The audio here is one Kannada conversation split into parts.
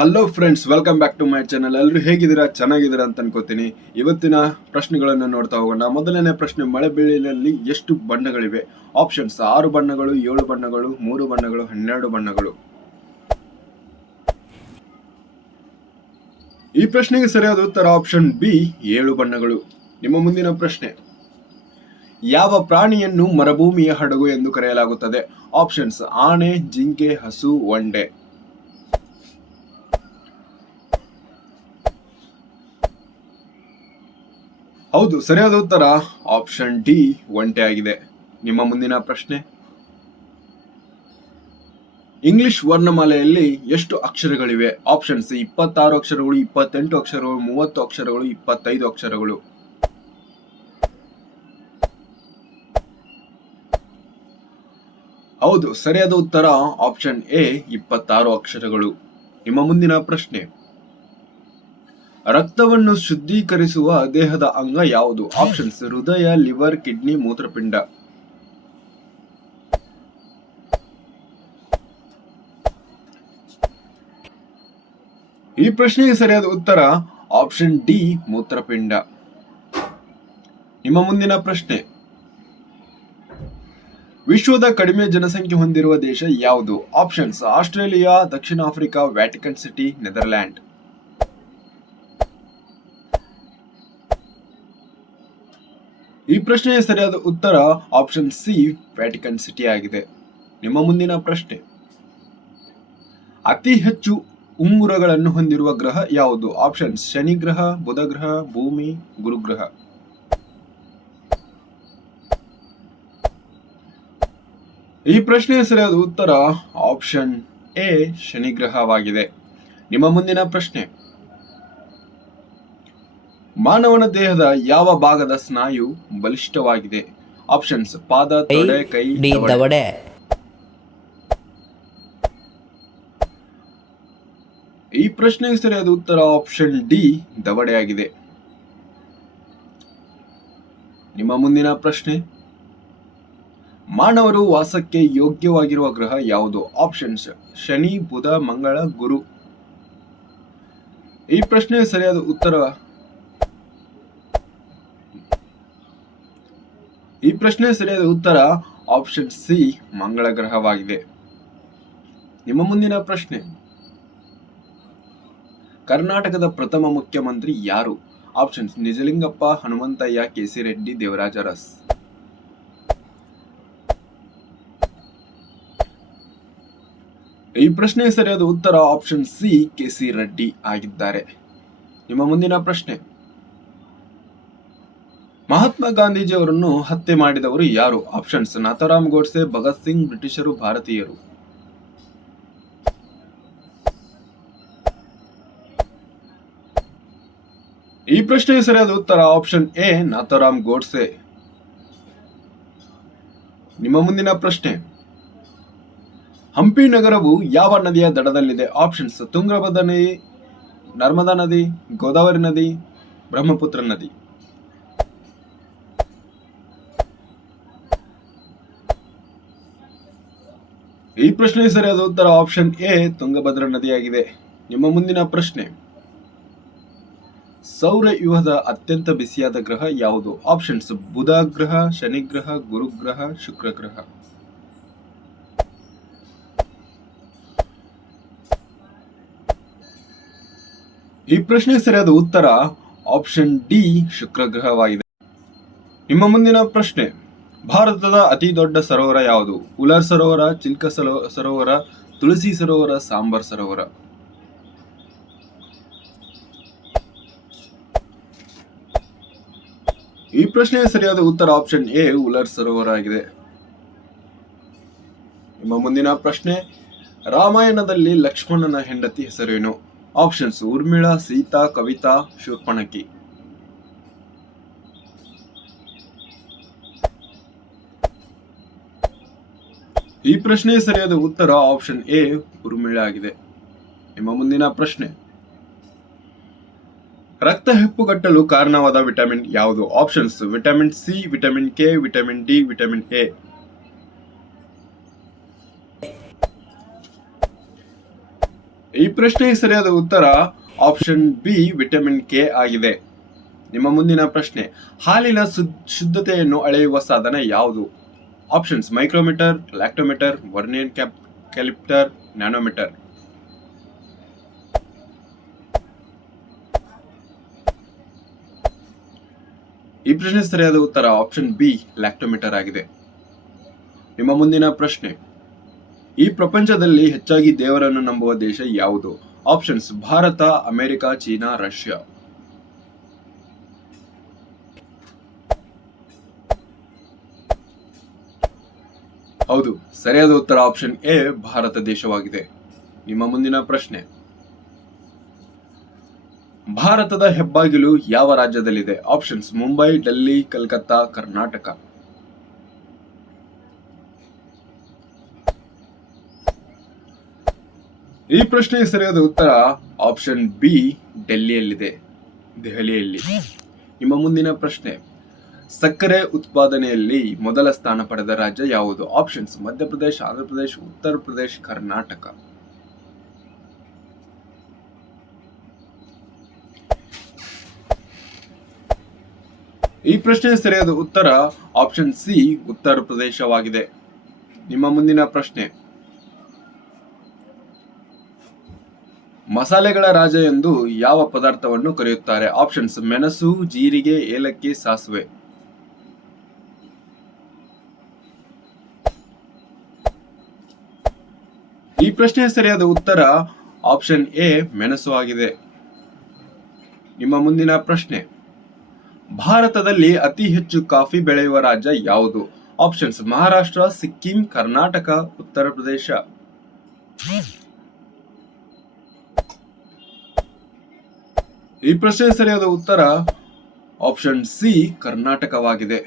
Hello friends welcome back to my channel ಎಲ್ಲರೂ ಹೇಗಿದ್ದೀರಾ? ಚೆನ್ನಾಗಿದ್ದೀರಾ ಅಂತ ಅನ್ಕೋತೀನಿ. ಇವತ್ತಿನ ಪ್ರಶ್ನೆಗಳನ್ನು ನೋಡ್ತಾ ಹೋಗೋಣ. ಮೊದಲನೇ ಪ್ರಶ್ನೆ, ಮಳೆ ಬೆಳೆಯಲ್ಲಿ ಎಷ್ಟು ಬಣ್ಣಗಳಿವೆ? ಆಪ್ಷನ್ಸ್ ಆರು ಬಣ್ಣಗಳು, ಏಳು ಬಣ್ಣಗಳು, ಮೂರು ಬಣ್ಣಗಳು, ಹನ್ನೆರಡು ಬಣ್ಣಗಳು. ಈ ಪ್ರಶ್ನೆಗೆ ಸರಿಯಾದ ಉತ್ತರ ಆಪ್ಷನ್ ಬಿ ಏಳು ಬಣ್ಣಗಳು. ನಿಮ್ಮ ಮುಂದಿನ ಪ್ರಶ್ನೆ, ಯಾವ ಪ್ರಾಣಿಯನ್ನು ಮರುಭೂಮಿಯ ಹಡಗು ಎಂದು ಕರೆಯಲಾಗುತ್ತದೆ? ಆಪ್ಷನ್ಸ್ ಆನೆ, ಜಿಂಕೆ, ಹಸು, ಒಂಡೆ. ಹೌದು, ಸರಿಯಾದ ಉತ್ತರ. ಆಪ್ಷನ್ ಡಿ ಒಂಟೆ ಆಗಿದೆ. ನಿಮ್ಮ ಮುಂದಿನ ಪ್ರಶ್ನೆ? ಇಂಗ್ಲಿಷ್ ವರ್ಣಮಾಲೆಯಲ್ಲಿ ಎಷ್ಟು ಅಕ್ಷರಗಳಿವೆ? ಆಪ್ಷನ್ಸ್ ಇಪ್ಪತ್ತಾರು ಅಕ್ಷರಗಳು, ಇಪ್ಪತ್ತೆಂಟು ಅಕ್ಷರಗಳು, ಮೂವತ್ತು ಅಕ್ಷರಗಳು, ಇಪ್ಪತ್ತೈದು ಅಕ್ಷರಗಳು. ಹೌದು, ಸರಿಯಾದ ಉತ್ತರ. ಆಪ್ಷನ್ ಎ ಇಪ್ಪತ್ತಾರು ಅಕ್ಷರಗಳು. ನಿಮ್ಮ ಮುಂದಿನ ಪ್ರಶ್ನೆ? ರಕ್ತವನ್ನು ಶುದ್ಧೀಕರಿಸುವ ದೇಹದ ಅಂಗ ಯಾವುದು? ಆಪ್ಷನ್ಸ್ ಹೃದಯ ಲಿವರ್ ಕಿಡ್ನಿ ಮೂತ್ರಪಿಂಡ. ಈ ಪ್ರಶ್ನೆಗೆ ಸರಿಯಾದ ಉತ್ತರ ಆಪ್ಷನ್ ಡಿ ಮೂತ್ರಪಿಂಡ. ನಿಮ್ಮ ಮುಂದಿನ ಪ್ರಶ್ನೆ. ವಿಶ್ವದ ಕಡಿಮೆ ಜನಸಂಖ್ಯೆ ಹೊಂದಿರುವ ದೇಶ ಯಾವುದು? ಆಪ್ಷನ್ಸ್ ಆಸ್ಟ್ರೇಲಿಯಾ, ದಕ್ಷಿಣ ಆಫ್ರಿಕಾ, ವ್ಯಾಟಿಕನ್ ಸಿಟಿ, ನೆದರ್ಲ್ಯಾಂಡ್. ಈ ಪ್ರಶ್ನೆಯ ಸರಿಯಾದ ಉತ್ತರ ಆಪ್ಷನ್ ಸಿ ವ್ಯಾಟಿಕನ್ ಸಿಟಿ ಆಗಿದೆ. ನಿಮ್ಮ ಮುಂದಿನ ಪ್ರಶ್ನೆ. ಅತಿ ಹೆಚ್ಚು ಉಂಗುರಗಳನ್ನು ಹೊಂದಿರುವ ಗ್ರಹ ಯಾವುದು? ಆಪ್ಷನ್ ಶನಿ ಗ್ರಹ, ಬುಧ ಗ್ರಹ, ಭೂಮಿ, ಗುರುಗ್ರಹ. ಈ ಪ್ರಶ್ನೆಯ ಸರಿಯಾದ ಉತ್ತರ ಆಪ್ಷನ್ ಎ ಶನಿಗ್ರಹವಾಗಿದೆ ನಿಮ್ಮ ಮುಂದಿನ ಪ್ರಶ್ನೆ. ಮಾನವನ ದೇಹದ ಯಾವ ಭಾಗದ ಸ್ನಾಯು ಬಲಿಷ್ಠವಾಗಿದೆ? ಆಪ್ಷನ್ಸ್ ಪಾದ ತೊಡೆ ಕೈ ಡಿ ದವಡೆ. ದವಡೆ. ಈ ಪ್ರಶ್ನೆಗೆ ಸರಿಯಾದ ಉತ್ತರ ಆಪ್ಷನ್ ಡಿ ದವಡೆ ಆಗಿದೆ ನಿಮ್ಮ ಮುಂದಿನ ಪ್ರಶ್ನೆ. ಮಾನವರು ವಾಸಕ್ಕೆ ಯೋಗ್ಯವಾಗಿರುವ ಗ್ರಹ ಯಾವುದು? ಆಪ್ಷನ್ಸ್ ಶನಿ ಬುಧ ಮಂಗಳ ಗುರು. ಈ ಪ್ರಶ್ನೆಗೆ ಸರಿಯಾದ ಉತ್ತರ ಈ ಪ್ರಶ್ನೆ ಸರಿಯಾದ ಉತ್ತರ ಆಪ್ಷನ್ ಸಿ ಮಂಗಳ ಗ್ರಹವಾಗಿದೆ. ನಿಮ್ಮ ಮುಂದಿನ ಪ್ರಶ್ನೆ. ಕರ್ನಾಟಕದ ಪ್ರಥಮ ಮುಖ್ಯಮಂತ್ರಿ ಯಾರು? ಆಪ್ಷನ್ಸ್ ನಿಜಲಿಂಗಪ್ಪ, ಹನುಮಂತಯ್ಯ, ಕೆಸಿ ರೆಡ್ಡಿ, ದೇವರಾಜ ಅರಸ್ ಈ ಪ್ರಶ್ನೆ ಸರಿಯಾದ ಉತ್ತರ ಆಪ್ಷನ್ ಸಿ ಕೆಸಿ ರೆಡ್ಡಿ ಆಗಿದ್ದಾರೆ. ನಿಮ್ಮ ಮುಂದಿನ ಪ್ರಶ್ನೆ. ಮಹಾತ್ಮ ಗಾಂಧೀಜಿ ಅವರನ್ನು ಹತ್ಯೆ ಮಾಡಿದವರು ಯಾರು? ಆಪ್ಷನ್ಸ್ ನಾಥಾರಾಮ್ ಗೋಡ್ಸೆ, ಭಗತ್ ಸಿಂಗ್, ಬ್ರಿಟಿಷರು, ಭಾರತೀಯರು. ಈ ಪ್ರಶ್ನೆಗೆ ಸರಿಯಾದ ಉತ್ತರ ಆಪ್ಷನ್ ಎ ನಾಥರಾಮ್ ಗೋಡ್ಸೆ. ನಿಮ್ಮ ಮುಂದಿನ ಪ್ರಶ್ನೆ. ಹಂಪಿ ನಗರವು ಯಾವ ನದಿಯ ದಡದಲ್ಲಿದೆ? ಆಪ್ಷನ್ಸ್ ತುಂಗಭದ್ರಾ ನದಿ, ನರ್ಮದಾ ನದಿ, ಗೋದಾವರಿ ನದಿ, ಬ್ರಹ್ಮಪುತ್ರ ನದಿ. ಈ ಪ್ರಶ್ನೆ ಸರಿಯಾದ ಉತ್ತರ ಆಪ್ಷನ್ ಎ ತುಂಗಭದ್ರಾ ನದಿಯಾಗಿದೆ. ನಿಮ್ಮ ಮುಂದಿನ ಪ್ರಶ್ನೆ. ಸೌರ ವ್ಯೂಹದ ಅತ್ಯಂತ ಬಿಸಿಯಾದ ಗ್ರಹ ಯಾವುದು? ಆಪ್ಷನ್ಸ್ ಬುಧ ಗ್ರಹ ಶನಿಗ್ರಹ ಗುರುಗ್ರಹ ಶುಕ್ರ ಗ್ರಹ. ಈ ಪ್ರಶ್ನೆ ಸರಿಯಾದ ಉತ್ತರ ಆಪ್ಷನ್ ಡಿ ಶುಕ್ರ ಗ್ರಹವಾಗಿದೆ. ನಿಮ್ಮ ಮುಂದಿನ ಪ್ರಶ್ನೆ. ಭಾರತದ ಅತಿ ದೊಡ್ಡ ಸರೋವರ ಯಾವುದು? ಉಲರ್ ಸರೋವರ, ಚಿಲ್ಕ ಸರೋ- ಸರೋವರ, ತುಳಸಿ ಸರೋವರ, ಸಾಂಬಾರ್ ಸರೋವರ? ಈ ಪ್ರಶ್ನೆಗೆ ಸರಿಯಾದ ಉತ್ತರ ಆಪ್ಷನ್ ಎ, ಉಲರ್ ಸರೋವರ ಆಗಿದೆ. ನಿಮ್ಮ ಮುಂದಿನ ಪ್ರಶ್ನೆ, ರಾಮಾಯಣದಲ್ಲಿ ಲಕ್ಷ್ಮಣನ ಹೆಂಡತಿ ಹೆಸರೇನು? ಆಪ್ಷನ್ಸ್, ಊರ್ಮಿಳಾ, ಸೀತಾ, ಕವಿತಾ, ಶೂರ್ಪಣಕಿ. ಈ ಪ್ರಶ್ನೆ ಸರಿಯಾದ ಉತ್ತರ ಆಪ್ಷನ್ ಎ ಉರುಮಿಳೆ ಆಗಿದೆ ನಿಮ್ಮ ಮುಂದಿನ ಪ್ರಶ್ನೆ. ರಕ್ತ ಹೆಪ್ಪುಗಟ್ಟಲು ಕಾರಣವಾದ ವಿಟಮಿನ್ ಯಾವುದು? Options vitamin C vitamin K vitamin D vitamin A ಈ ಪ್ರಶ್ನೆಗೆ ಸರಿಯಾದ ಉತ್ತರ ಆಪ್ಷನ್ ಬಿ ವಿಟಮಿನ್ ಕೆ ಆಗಿದೆ. ನಿಮ್ಮ ಮುಂದಿನ ಪ್ರಶ್ನೆ. ಹಾಲಿನ ಶುದ್- ಶುದ್ಧತೆಯನ್ನು ಅಳೆಯುವ ಸಾಧನ ಯಾವುದು? Options micrometer lactometer vernier cap caliper nanometre ಈ ಪ್ರಶ್ನೆ ಸರಿಯಾದ ಉತ್ತರ ಆಪ್ಷನ್ ಬಿ ಲ್ಯಾಕ್ಟೋಮೀಟರ್ ಆಗಿದೆ. ನಿಮ್ಮ ಮುಂದಿನ ಪ್ರಶ್ನೆ. ಈ ಪ್ರಪಂಚದಲ್ಲಿ ಹೆಚ್ಚಾಗಿ ದೇವರನ್ನು ನಂಬುವ ದೇಶ ಯಾವುದು? Options Bharat, America, China, Russia. ಹೌದು, ಸರಿಯಾದ ಉತ್ತರ ಆಪ್ಷನ್ ಎ ಭಾರತ ದೇಶವಾಗಿದೆ. ನಿಮ್ಮ ಮುಂದಿನ ಪ್ರಶ್ನೆ. ಭಾರತದ ಹೆಬ್ಬಾಗಿಲು ಯಾವ ರಾಜ್ಯದಲ್ಲಿದೆ? ಆಪ್ಷನ್ಸ್ ಮುಂಬೈ, ಡೆಲ್ಲಿ, ಕಲ್ಕತ್ತಾ, ಕರ್ನಾಟಕ. ಈ ಪ್ರಶ್ನೆಗೆ ಸರಿಯಾದ ಉತ್ತರ ಆಪ್ಷನ್ ಬಿ ಡೆಲ್ಲಿಯಲ್ಲಿದೆ, ದೆಹಲಿಯಲ್ಲಿ. ನಿಮ್ಮ ಮುಂದಿನ ಪ್ರಶ್ನೆ. ಸಕ್ಕರೆ ಉತ್ಪಾದನೆಯಲ್ಲಿ ಮೊದಲ ಸ್ಥಾನ ಪಡೆದ ರಾಜ್ಯ ಯಾವುದು? ಆಪ್ಷನ್ಸ್ ಮಧ್ಯಪ್ರದೇಶ, ಆಂಧ್ರಪ್ರದೇಶ, ಉತ್ತರ ಪ್ರದೇಶ, ಕರ್ನಾಟಕ. ಈ ಪ್ರಶ್ನೆ ಸರಿಯಾದ ಉತ್ತರ ಆಪ್ಷನ್ ಸಿ ಉತ್ತರ ಪ್ರದೇಶವಾಗಿದೆ. ನಿಮ್ಮ ಮುಂದಿನ ಪ್ರಶ್ನೆ. ಮಸಾಲೆಗಳ ರಾಜ ಎಂದು ಯಾವ ಪದಾರ್ಥವನ್ನು ಕರೆಯುತ್ತಾರೆ? ಆಪ್ಷನ್ಸ್ ಮೆಣಸು, ಜೀರಿಗೆ, ಏಲಕ್ಕಿ, ಸಾಸಿವೆ. ಈ ಪ್ರಶ್ನೆಯ ಸರಿಯಾದ ಉತ್ತರ ಆಪ್ಷನ್ ಎ ಮೆಣಸು ಆಗಿದೆ. ನಿಮ್ಮ ಮುಂದಿನ ಪ್ರಶ್ನೆ. ಭಾರತದಲ್ಲಿ ಅತಿ ಹೆಚ್ಚು ಕಾಫಿ ಬೆಳೆಯುವ ರಾಜ್ಯ ಯಾವುದು? ಆಪ್ಷನ್ಸ್ ಮಹಾರಾಷ್ಟ್ರ, ಸಿಕ್ಕಿಂ, ಕರ್ನಾಟಕ, ಉತ್ತರ ಪ್ರದೇಶ. ಈ ಪ್ರಶ್ನೆ ಸರಿಯಾದ ಉತ್ತರ ಆಪ್ಷನ್ ಸಿ ಕರ್ನಾಟಕವಾಗಿದೆ.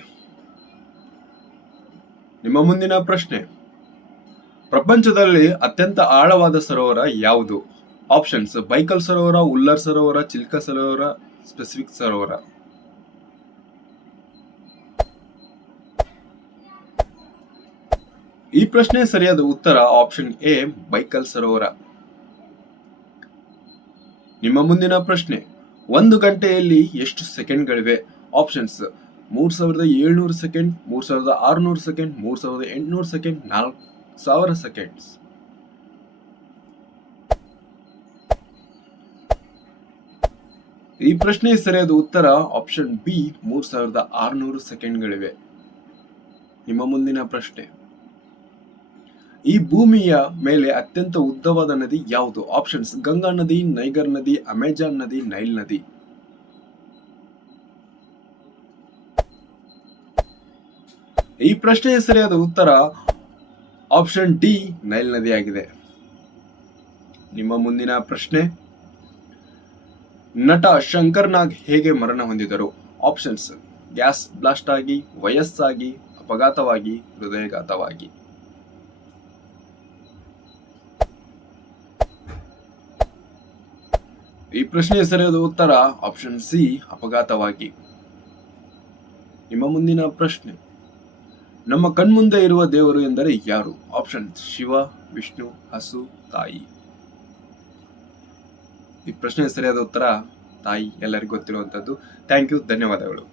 ನಿಮ್ಮ ಮುಂದಿನ ಪ್ರಶ್ನೆ. ಪ್ರಪಂಚದಲ್ಲಿ ಅತ್ಯಂತ ಆಳವಾದ ಸರೋವರ ಯಾವುದು? ಆಪ್ಷನ್ಸ್ ಬೈಕಲ್ ಸರೋವರ ಉಲ್ಲರ್ ಸರೋವರ ಚಿಲ್ಕ ಸರೋವರ ಸ್ಪೆಸಿಫಿಕ್ ಸರೋವರ. ಈ ಪ್ರಶ್ನೆ ಸರಿಯಾದ ಉತ್ತರ ಆಪ್ಷನ್ ಎ ಬೈಕಲ್ ಸರೋವರ. ನಿಮ್ಮ ಮುಂದಿನ ಪ್ರಶ್ನೆ, ಒಂದು ಗಂಟೆಯಲ್ಲಿ ಎಷ್ಟು ಸೆಕೆಂಡ್ಗಳಿವೆ? ಆಪ್ಷನ್ಸ್ ಮೂರ್ ಸಾವಿರದ ಏಳ್ನೂರು ಸೆಕೆಂಡ್, ಮೂರ್ ಸಾವಿರದ ಆರುನೂರು ಸೆಕೆಂಡ್, ಮೂರ್ ಸಾವಿರದ ಎಂಟುನೂರು ಸೆಕೆಂಡ್, ನಾಲ್ಕು ಸಾವಿರ ಸೆಕೆಂಡ್ಸ್ ಈ ಪ್ರಶ್ನೆ ಸರಿಯಾದ ಉತ್ತರ ಆಪ್ಷನ್ ಬಿ ಮೂರ್ ಸಾವಿರದ ಆರುನೂರು ಸೆಕೆಂಡ್ಗಳಿವೆ ನಿಮ್ಮ ಮುಂದಿನ ಪ್ರಶ್ನೆ. ಈ ಭೂಮಿಯ ಮೇಲೆ ಅತ್ಯಂತ ಉದ್ದವಾದ ನದಿ ಯಾವುದು? ಆಪ್ಷನ್ಸ್ ಗಂಗಾ ನದಿ, ನೈಗರ್ ನದಿ, ಅಮೆಜಾನ್ ನದಿ, ನೈಲ್ ನದಿ. ಈ ಪ್ರಶ್ನೆಯ ಸರಿಯಾದ ಉತ್ತರ ಆಪ್ಷನ್ ಡಿ ನೈಲ್ ನದಿಯಾಗಿದೆ ನಿಮ್ಮ ಮುಂದಿನ ಪ್ರಶ್ನೆ, ನಟ ಶಂಕರ್ ನಾಗ್ ಹೇಗೆ ಮರಣ ಹೊಂದಿದರು? ಆಪ್ಷನ್ಸ್ ಗ್ಯಾಸ್ ಬ್ಲಾಸ್ಟ್ ಆಗಿ, ವಯಸ್ಸಾಗಿ, ಅಪಘಾತವಾಗಿ, ಹೃದಯಘಾತವಾಗಿ. ಈ ಪ್ರಶ್ನೆ ಸರಿಯಾದ ಉತ್ತರ, ಆಪ್ಷನ್ ಸಿ, ಅಪಘಾತವಾಗಿ. ನಿಮ್ಮ ಮುಂದಿನ ಪ್ರಶ್ನೆ. ನಮ್ಮ ಕಣ್ಮುಂದೆ ಇರುವ ದೇವರು ಎಂದರೆ ಯಾರು? ಆಪ್ಷನ್ ಶಿವ, ವಿಷ್ಣು, ಹಸು, ತಾಯಿ. ಈ ಪ್ರಶ್ನೆಗೆ ಸರಿಯಾದ ಉತ್ತರ ತಾಯಿ ಎಲ್ಲರಿಗೂ ಗೊತ್ತಿರುವಂತದ್ದು ಥ್ಯಾಂಕ್ ಯು ಧನ್ಯವಾದಗಳು.